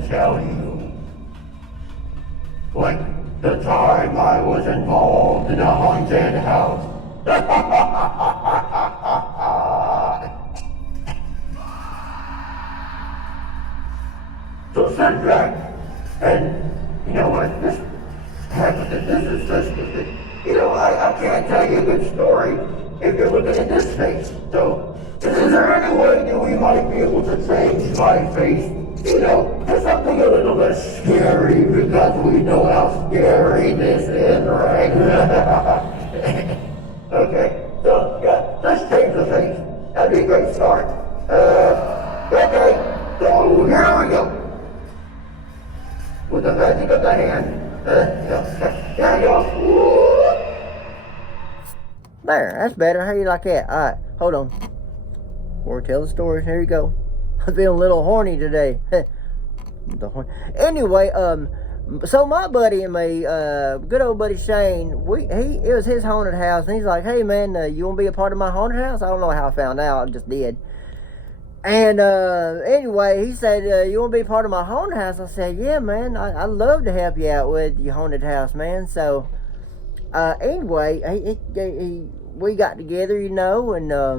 to tell you. Like the time I was involved in a haunted house. So sit back and, you know what, this is just, you know, I can't tell you a good story if you're looking at this face. So, is there any way that we might be able to change my face, you know, to something a little less scary, because we know how scary this is, right? Okay, so, yeah, let's change the face. That'd be a great start. Okay, so here we go. With the magic of the hand. There you go. There, that's better. How you like that? Alright, hold on. Before we tell the story, here you go. I'm feeling a little horny today. Anyway, so my buddy and me, good old buddy Shane, it was his haunted house, and he's like, hey man, you want to be a part of my haunted house? I don't know how I found out, I just did. And anyway, he said, you want to be part of my haunted house? I said, yeah, man, I'd love to help you out with your haunted house, man. So, anyway, we got together, you know, and not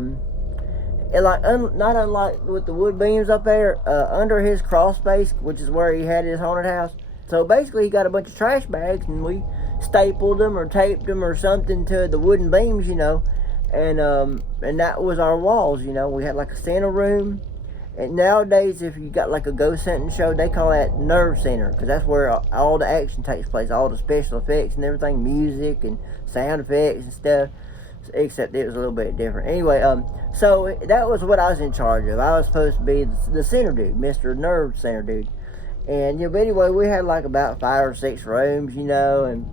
unlike with the wood beams up there, under his crawl space, which is where he had his haunted house. So basically, he got a bunch of trash bags, and we stapled them or taped them or something to the wooden beams, you know. And that was our walls, you know. We had like a center room. And nowadays, if you got like a ghost hunting show, they call that nerve center, because that's where all the action takes place, all the special effects and everything, music and sound effects and stuff. Except it was a little bit different. Anyway, so that was what I was in charge of. I was supposed to be the center dude, Mr. Nerve Center dude. And you know, but anyway, we had like about 5 or 6 rooms, you know, and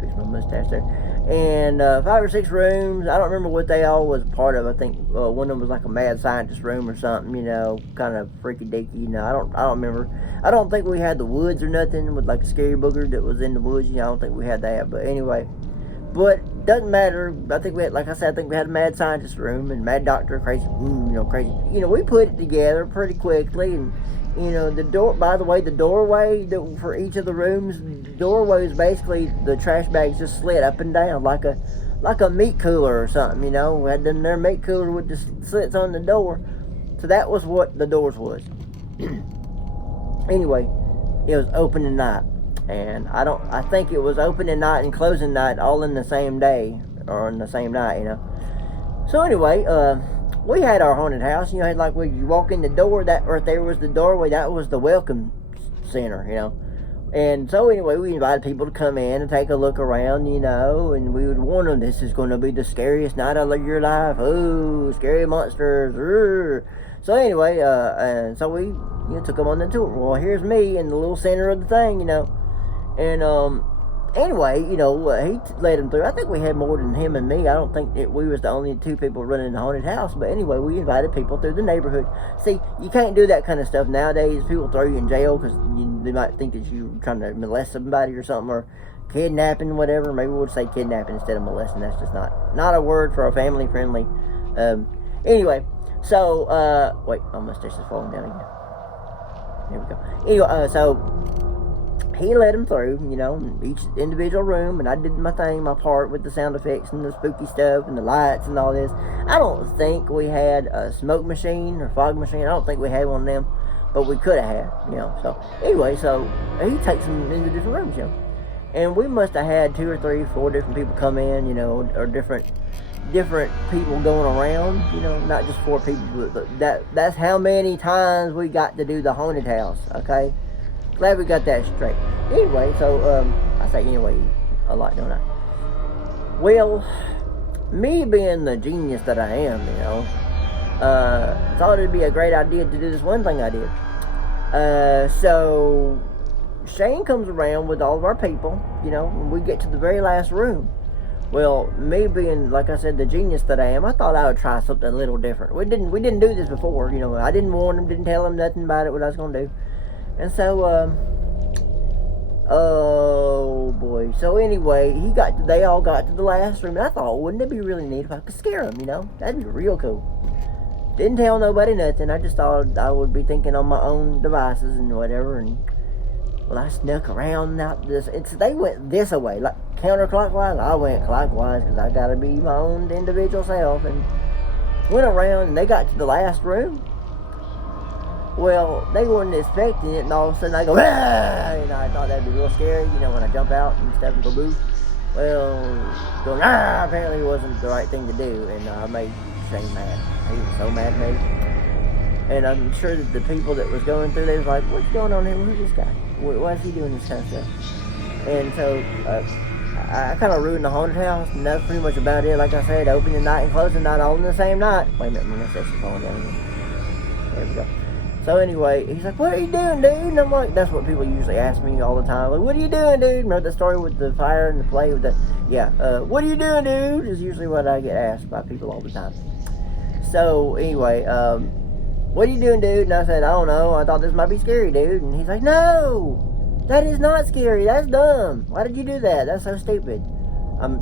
fix my mustache there. And 5 or 6 rooms. I don't remember what they all was part of. I think one of them was like a mad scientist room or something, you know, kind of freaky deaky, you know. I don't remember. I don't think we had the woods or nothing with like a scary booger that was in the woods, you know. I don't think we had that. But anyway, but doesn't matter. I think we had, like I said, I think we had a mad scientist room and mad doctor, crazy, you know, crazy. You know, we put it together pretty quickly. And you know, the door, by the way, the doorway for each of the rooms, the doorway is basically the trash bags just slid up and down like a meat cooler or something, you know. We had them there meat cooler with the slits on the door. So that was what the doors was. Anyway, it was open at night. And I think it was open at night and closing night all in the same day or in the same night, you know. So anyway, we had our haunted house, you know, like when you walk in the door, that right there was the doorway, that was the welcome center, you know. And so anyway, we invited people to come in and take a look around, you know, and we would warn them, this is going to be the scariest night of your life. Oh, scary monsters. Urgh. So anyway, and so we, you know, took them on the tour. Well, here's me in the little center of the thing, you know. And anyway, you know, he led him through. I think we had more than him and me. I don't think we was the only 2 people running the haunted house. But anyway, we invited people through the neighborhood. See, you can't do that kind of stuff nowadays. People throw you in jail because they might think that you're trying to molest somebody or something, or kidnapping, whatever. Maybe we'll say kidnapping instead of molesting. That's just not a word for a family friendly. Anyway, so wait, my mustache is falling down again. There we go. Anyway, so he let him through, you know, each individual room, and I did my thing, my part with the sound effects and the spooky stuff and the lights and all this. I don't think we had a smoke machine or fog machine. I don't think we had one of them, but we could have had, you know. So anyway, so he takes them into different rooms, you know, and we must have had 2 or 3, 4 different people come in, you know, or different people going around, you know, not just 4 people, but that's how many times we got to do the haunted house. Okay. Glad we got that straight. Anyway, so, I say anyway a lot, don't I? Well, me being the genius that I am, you know, thought it'd be a great idea to do this one thing I did. So, Shane comes around with all of our people, you know, and we get to the very last room. Well, me being, like I said, the genius that I am, I thought I would try something a little different. We didn't do this before, you know. I didn't warn him, didn't tell him nothing about it, what I was going to do. And so, oh boy. So anyway, they all got to the last room. And I thought, wouldn't it be really neat if I could scare them, you know? That'd be real cool. didn't tell nobody nothing. I just thought I would be thinking on my own devices and whatever. And well, I snuck around out this. They went this way, like counterclockwise. I went clockwise because I gotta be my own individual self. And went around, and they got to the last room. Well, they weren't expecting it, and all of a sudden I go, ah! You know, I thought that'd be real scary. You know, when I jump out and step into the booth. Well, going, ah! Apparently wasn't the right thing to do, and I made Shane mad. He was so mad at me. And I'm sure that the people that was going through, they was like, what's going on here? Who's this guy? Why is he doing this kind of stuff? And so, I kind of ruined the haunted house, and that's pretty much about it. Like I said, opening night and closing night all in the same night. Wait a minute, my mustache is falling down here. There we go. So anyway, he's like, what are you doing, dude? And I'm like, that's what people usually ask me all the time. Like, what are you doing, dude? Remember the story with the fire and the play with the, yeah, what are you doing, dude? Is usually what I get asked by people all the time. So anyway, what are you doing, dude? And I said, I don't know. I thought this might be scary, dude. And he's like, no, that is not scary. That's dumb. Why did you do that? That's so stupid.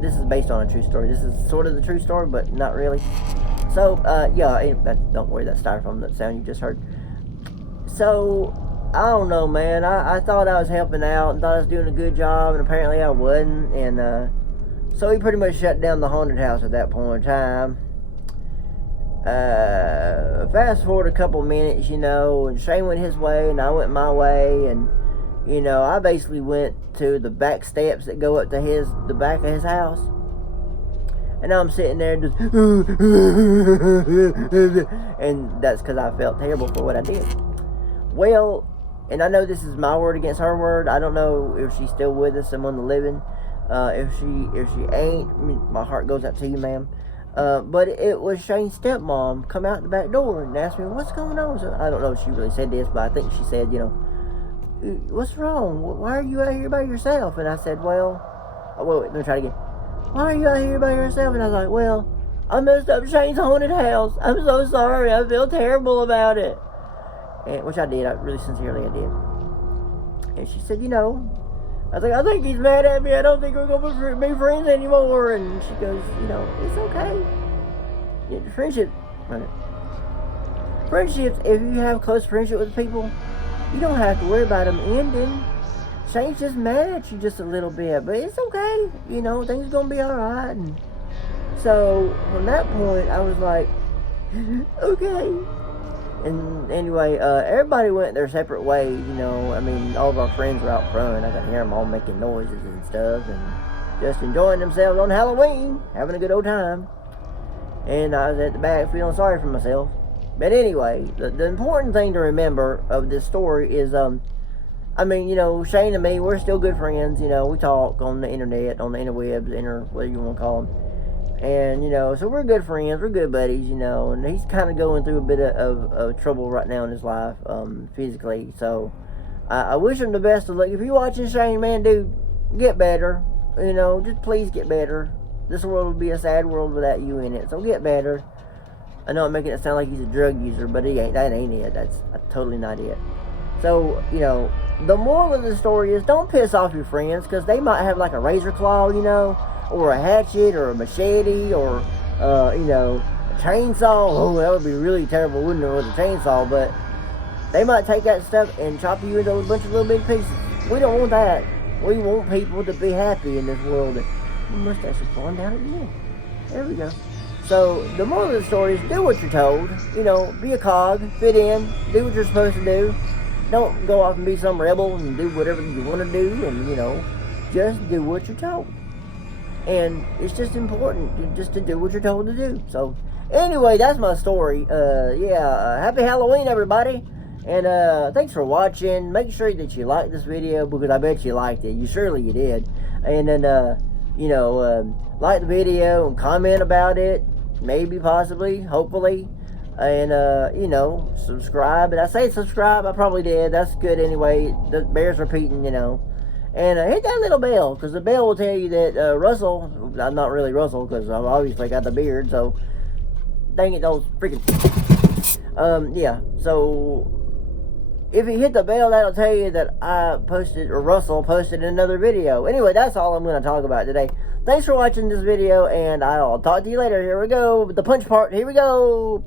This is based on a true story. This is sort of the true story, but not really. So, yeah, don't worry, that styrofoam, that sound you just heard. So, I don't know, man. I thought I was helping out and thought I was doing a good job, and apparently I wasn't. And so he pretty much shut down the haunted house at that point in time. Fast forward a couple minutes, you know, and Shane went his way and I went my way, and you know, I basically went to the back steps that go up to the back of his house. And I'm sitting there just, and that's because I felt terrible for what I did. Well, and I know this is my word against her word. I don't know if she's still with us, among the living. If she ain't, I mean, my heart goes out to you, ma'am. But it was Shane's stepmom come out the back door and asked me, what's going on? So I don't know if she really said this, but I think she said, you know, what's wrong? Why are you out here by yourself? And I said, well, wait, let me try it again. Why are you out here by yourself? And I was like, well, I messed up Shane's haunted house. I'm so sorry. I feel terrible about it. And, which I did. I really sincerely I did. And she said, you know, I was like, I think he's mad at me. I don't think we're going to be friends anymore. And she goes, you know, it's okay. Yeah, friendships, if you have close friendship with people, you don't have to worry about them ending. Shane's just mad at you just a little bit, but it's okay. You know, things are going to be all right. And so, from that point, I was like, okay. And anyway, everybody went their separate ways, you know. I mean, all of our friends were out front. I could hear them all making noises and stuff and just enjoying themselves on Halloween, having a good old time. And I was at the back feeling sorry for myself. But anyway, the important thing to remember of this story is, I mean, you know, Shane and me, we're still good friends. You know, we talk on the internet, on the interwebs, whatever you want to call them. And, you know, so we're good friends, we're good buddies, you know, and he's kind of going through a bit of trouble right now in his life, physically. So, I wish him the best of luck. If you're watching Shane, man, dude, get better. You know, just please get better. This world would be a sad world without you in it, so get better. I know I'm making it sound like he's a drug user, but that ain't it. That's totally not it. So, you know, the moral of the story is don't piss off your friends, because they might have like a razor claw, you know, or a hatchet, or a machete, or, you know, a chainsaw. Oh, that would be really terrible, wouldn't it, with a chainsaw? But they might take that stuff and chop you into a bunch of little big pieces. We don't want that. We want people to be happy in this world. My mustache is falling down again. There we go. So, the moral of the story is do what you're told. You know, be a cog, fit in, do what you're supposed to do. Don't go off and be some rebel and do whatever you want to do, and, you know, just do what you're told. And it's just important just to do what you're told to do. So, anyway, that's my story. Happy Halloween, everybody. And thanks for watching. Make sure that you like this video, because I bet you liked it. Surely you did. And then, you know, like the video and comment about it. Maybe, possibly, hopefully. And, you know, subscribe. And I say subscribe, I probably did. That's good anyway. The bears repeating, you know. And hit that little bell, because the bell will tell you that Russell, I'm not really Russell, because I've obviously got the beard, so dang it, those freaking, yeah, so if you hit the bell, that'll tell you that I posted, or Russell posted another video. Anyway, that's all I'm going to talk about today. Thanks for watching this video, and I'll talk to you later. Here we go, the punch part, here we go.